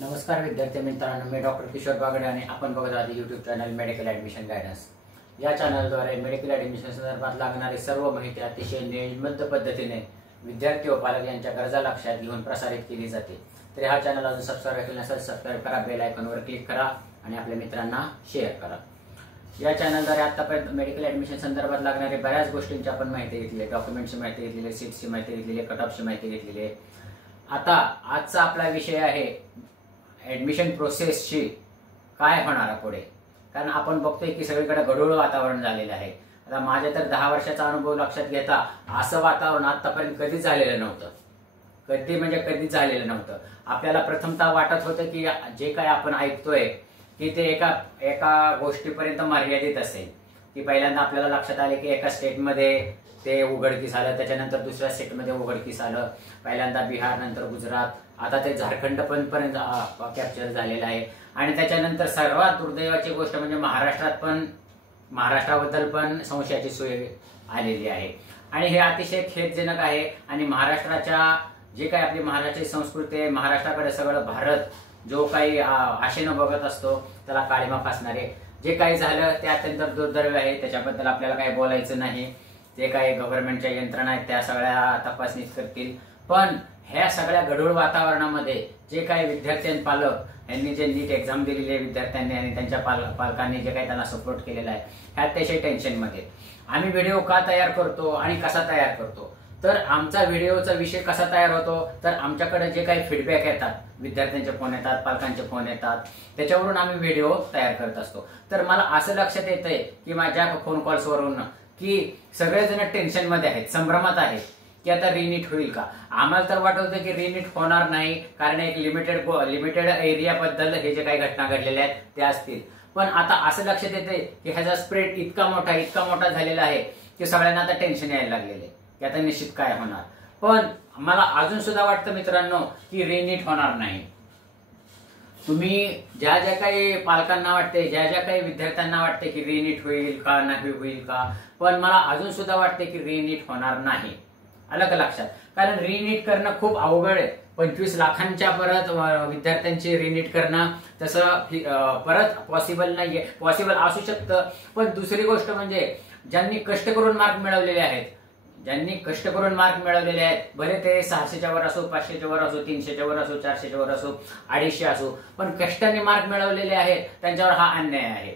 नमस्कार विद्यार्थी मित्रांनो, मी डॉक्टर किशोर बागडे आणि आपण बघत आहात YouTube channel medical admission guidance. या चॅनलद्वारे मेडिकल ॲडमिशन संदर्भात लागणारी सर्व माहिती अतिशय नियमित पद्धतीने विद्यार्थी व पालक यांच्या गरजा लक्षात घेऊन प्रसारित केली जाते। तर हा चॅनल अजून सबस्क्राइब केले नसेल सबस्क्राइब करा, बेल आयकॉनवर क्लिक करा आणि आपल्या मित्रांना शेअर करा। या चॅनलद्वारे आतापर्यंत मेडिकल ॲडमिशन संदर्भात लागणारे बऱ्याच गोष्टींची आपण माहिती घेतली आहे, डॉक्युमेंटची माहिती घेतलेली आहे, सीट्सची माहिती घेतलेली आहे, कट ऑफची माहिती घेतलेली आहे। आता आजचा आपला विषय आहे ॲडमिशन प्रोसेसची काय होणार पुढे, कारण आपण बघतोय की सगळीकडे गढूळ वातावरण झालेलं आहे। आता माझ्या तर 10 वर्षाचा अनुभव लक्षात घेता असं वातावरण आतापर्यंत कधीच झालेलं नव्हतं, कधीच झालेलं नव्हतं। आपल्याला प्रथमतः वाटत होतं की जे काय आपण ऐकतोय की ते एका गोष्टीपर्यंत मर्यादित असेल, की पहिल्यांदा आपल्याला लक्षात आले की एका स्टेटमध्ये ते उघडकीस आलं, त्याच्यानंतर दुसऱ्या स्टेटमध्ये उघडकीस आलं, पहिल्यांदा बिहार, नंतर गुजरात, आता ते झारखंड पर्यंत कॅप्चर झालेलं आहे। आणि त्याच्यानंतर सर्वात दुर्दैवाची गोष्ट म्हणजे महाराष्ट्राबद्दल पण संशयाची सोय आलेली आहे आणि हे अतिशय खेदजनक आहे। आणि महाराष्ट्राच्या जे काही आपली महाराष्ट्राची संस्कृती आहे, महाराष्ट्राकडे सगळं भारत जो काही आशेनं बघत असतो त्याला काळिमा फासणारे जे काही झालं ते अत्यंत दुर्दैवी आहे। त्याच्याबद्दल आपल्याला काही बोलायचं नाही, ते काही गव्हर्नमेंटच्या यंत्रणा आहेत त्या सगळ्या तपासणी करतील। पण ह्या सगळ्या गढूळ वातावरणामध्ये जे काही विद्यार्थी पालक यांनी जे नीट एक्झाम दिलेली आहे विद्यार्थ्यांनी आणि त्यांच्या पालकांनी जे काही त्यांना सपोर्ट केलेला आहे, ह्या अतिशय टेन्शनमध्ये। आम्ही व्हिडिओ का तयार करतो आणि कसा तयार करतो, तर आमचा व्हिडिओचा विषय कसा तयार होतो, तर आमच्याकडे जे काही फीडबॅक येतात, विद्यार्थ्यांचे फोन येतात, पालकांचे फोन येतात, त्याच्यावरून आम्ही व्हिडिओ तयार करत असतो। तर मला असं लक्षात येतंय की माझ्या फोन कॉल्सवरून की सगळेजण टेन्शनमध्ये आहेत, संभ्रमात आहेत की आता रिनीट होईल का। आम्हाला तर वाटत होतं की रिनीट होणार नाही, कारण एक लिमिटेड एरियाबद्दल हे जे काही घटना घडलेल्या आहेत त्या असतील। पण आता असं लक्षात येतंय की ह्याचा स्प्रेड इतका मोठा झालेला आहे की सगळ्यांना आता टेन्शन यायला लागलेलं आहे की आता निश्चित काय होणार। पण मला अजून सुद्धा वाटतं मित्रांनो की रिनीट होणार नाही। तुम्ही ज्या काही पालकांना वाटते, ज्या काही विद्यार्थ्यांना वाटते की रिनीट होईल का नाही होईल का, पण मला अजून सुद्धा वाटते की रिनीट होणार नाही। आलं का लक्षात? कारण रिनीट करणं खूप अवघड आहे। 25 लाखांच्या परत विद्यार्थ्यांची रिनीट करणं तसं परत पॉसिबल नाहीये। पॉसिबल असू शकतं, पण दुसरी गोष्ट म्हणजे ज्यांनी कष्ट करून मार्क मिळवलेले आहेत, भले ते 600च्या वर असो, 500च्या वर असो, 300च्या वर असो, 400च्या वर असो, 250 असो, पण कष्टाने मार्क मिळवलेले आहेत त्यांच्यावर हा अन्याय आहे।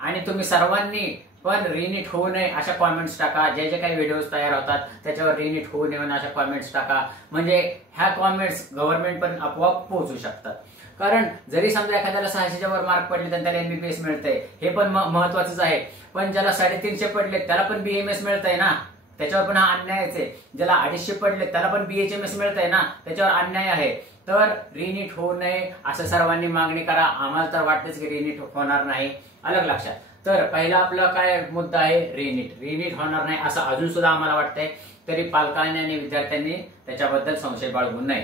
आणि तुम्ही सर्वांनी पण रिनीट होऊ नये अशा कॉमेंट्स टाका, जे काही व्हिडिओज तयार होतात त्याच्यावर रिनीट होऊ नये अशा कॉमेंट्स टाका, म्हणजे ह्या कॉमेंट्स गव्हर्नमेंट पण आपोआप पोहोचू शकतात। कारण जरी समजा एखाद्याला 600च्या वर मार्क पडले तर त्याला MBBS मिळतंय, हे पण महत्वाचंच आहे। पण ज्याला 350 पडले त्याला पण BMS मिळतंय ना, त्याच्यावर पण हा अन्यायच आहे। ज्याला 250 पडले त्याला पण BHMS मिळतंय ना, त्याच्यावर अन्याय आहे। तर रिनीट होऊ नये असं सर्वांनी मागणी करा। आम्हाला तर वाटतंच की रिनीट होणार नाही, अलग लक्षात। तर पहिला आपला काय मुद्दा आहे, रिनीट होणार नाही असं अजून सुद्धा आम्हाला वाटतंय। तरी पालकांनी आणि विद्यार्थ्यांनी त्याच्याबद्दल संशय बाळगू नये।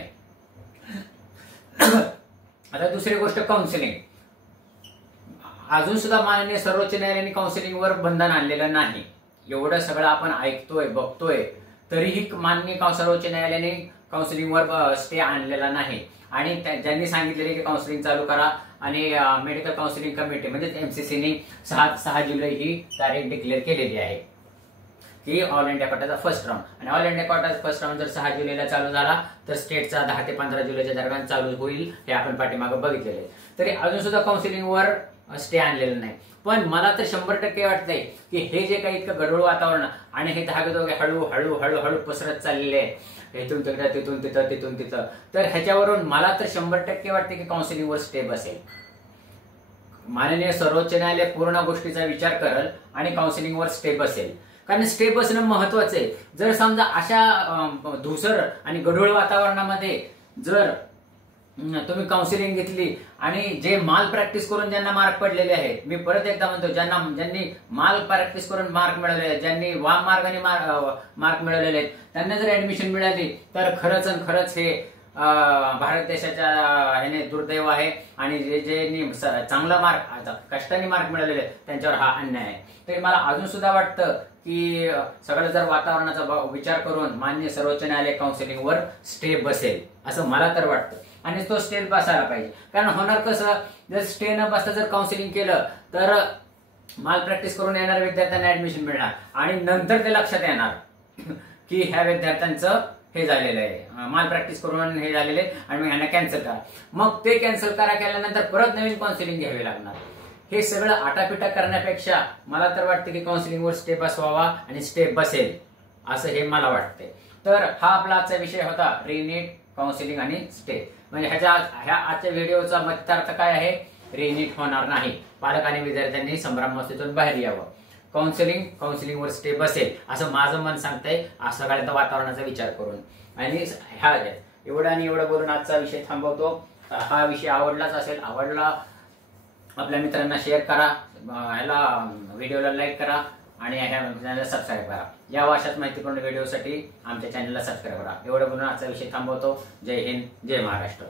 आता दुसरी गोष्ट काउन्सिलिंग, अजून सुद्धा माननीय सर्वोच्च न्यायालयाने काउन्सिलिंगवर बंधन आणलेलं नाही। एवढं सगळं आपण ऐकतोय बघतोय तरीही माननीय सर्वोच्च न्यायालयाने काउन्सिलिंगवर स्टे आणलेला नाही। आणि ज्यांनी सांगितलेले की काउन्सिलिंग चालू करा आणि मेडिकल काउन्सिलिंग कमिटी म्हणजे MCCने 6 जुलै ही तारीख डिक्लेअर केलेली आहे की ऑल इंडिया कोटाचा फर्स्ट राऊंड। आणि ऑल इंडिया कोटाचा फर्स्ट राऊंड जर 6 जुलैला चालू झाला तर स्टेटचा 10 ते 15 जुलैच्या दरम्यान चालू होईल, हे आपण पाठीमागे बघितलेले आहे। तरी अजून सुद्धा काउन्सिलिंगवर स्टे आणलेलं नाही। पण मला तर 100% वाटतंय की हे जे काही इतकं गढूळ वातावरण आणि हे धागेधोगे हळूहळू पसरत चाललेले आहे, इथून तिकडे तिथून तिथं, तर ह्याच्यावरून मला तर 100% वाटते की काउन्सिलिंगवर स्टे बसेल। माननीय सर्वोच्च न्यायालय पूर्ण गोष्टीचा विचार करेल आणि काउन्सिलिंगवर स्टे बसेल, कारण स्टे बसणं महत्वाचं आहे। जर समजा अशा धुसर आणि गढूळ वातावरणामध्ये जर तुम्ही काउन्सिलिंग घेतली आणि जे माल प्रॅक्टिस करून ज्यांना मार्क पडलेले आहेत, मी परत एकदा म्हणतो ज्यांनी माल प्रॅक्टिस करून मार्क मिळवलेले आहेत, ज्यांनी वाम मार्गाने मार्क मिळवलेले आहेत, त्यांना जर ऍडमिशन मिळाली तर खरंच हे भारत देशाच्या ह्याने दुर्दैव आहे। आणि जे चांगला मार्क कष्टाने मार्क मिळवलेले आहेत त्यांच्यावर हा अन्याय आहे। तरी मला अजून सुद्धा वाटतं की सगळं जर वातावरणाचा विचार करून माननीय सर्वोच्च न्यायालय काउन्सिलिंगवर स्टे बसेल असं मला तर वाटतं। आणि तो स्टे बसायला पाहिजे. कारण होणार कसं, जर स्टे न बसता जर काउन्सिलिंग केलं तर माल प्रॅक्टिस करून येणाऱ्या विद्यार्थ्यांना ऍडमिशन मिळणार आणि नंतर ते लक्षात येणार की ह्या विद्यार्थ्यांचं हे झालेलं आहे, माल प्रॅक्टिस करून हे झालेले आणि मग ह्यांना कॅन्सल करा. मग ते कॅन्सल करा केल्यानंतर परत नवीन काउन्सिलिंग घ्यावी लागणार. हे सगळं आटापिटा करण्यापेक्षा मला तर वाटतं की काउन्सिलिंगवर स्टे बसवावा आणि स्टे बसेल असं हे मला वाटते. तर हा आपला आजचा विषय होता, रिनीट, काउन्सिलिंग आणि स्टे. म्हणजे ह्या आजच्या व्हिडिओचा मतार्थ काय आहे, रिनीट होणार नाही. पालक आणि विद्यार्थ्यांनी संभ्रमावस्थेतून बाहेर यावं. काउन्सिलिंगवर स्टे बसेल असं माझं मन सांगतंय, सगळ्या वातावरणाचा विचार करून. आणि ह्या एवढं बोलून आजचा विषय थांबवतो. हा विषय आवडलाच असेल, आवडला आपल्या मित्रांना शेअर करा, ह्याला व्हिडिओला लाईक करा आणि ह्या चॅनलला सबस्क्राईब करा. या अशाच माहितीपूर्ण व्हिडिओसाठी आमच्या चॅनलला सबस्क्राईब करा. एवढं बोलून आजचा विषय थांबवतो. जय हिंद, जय महाराष्ट्र.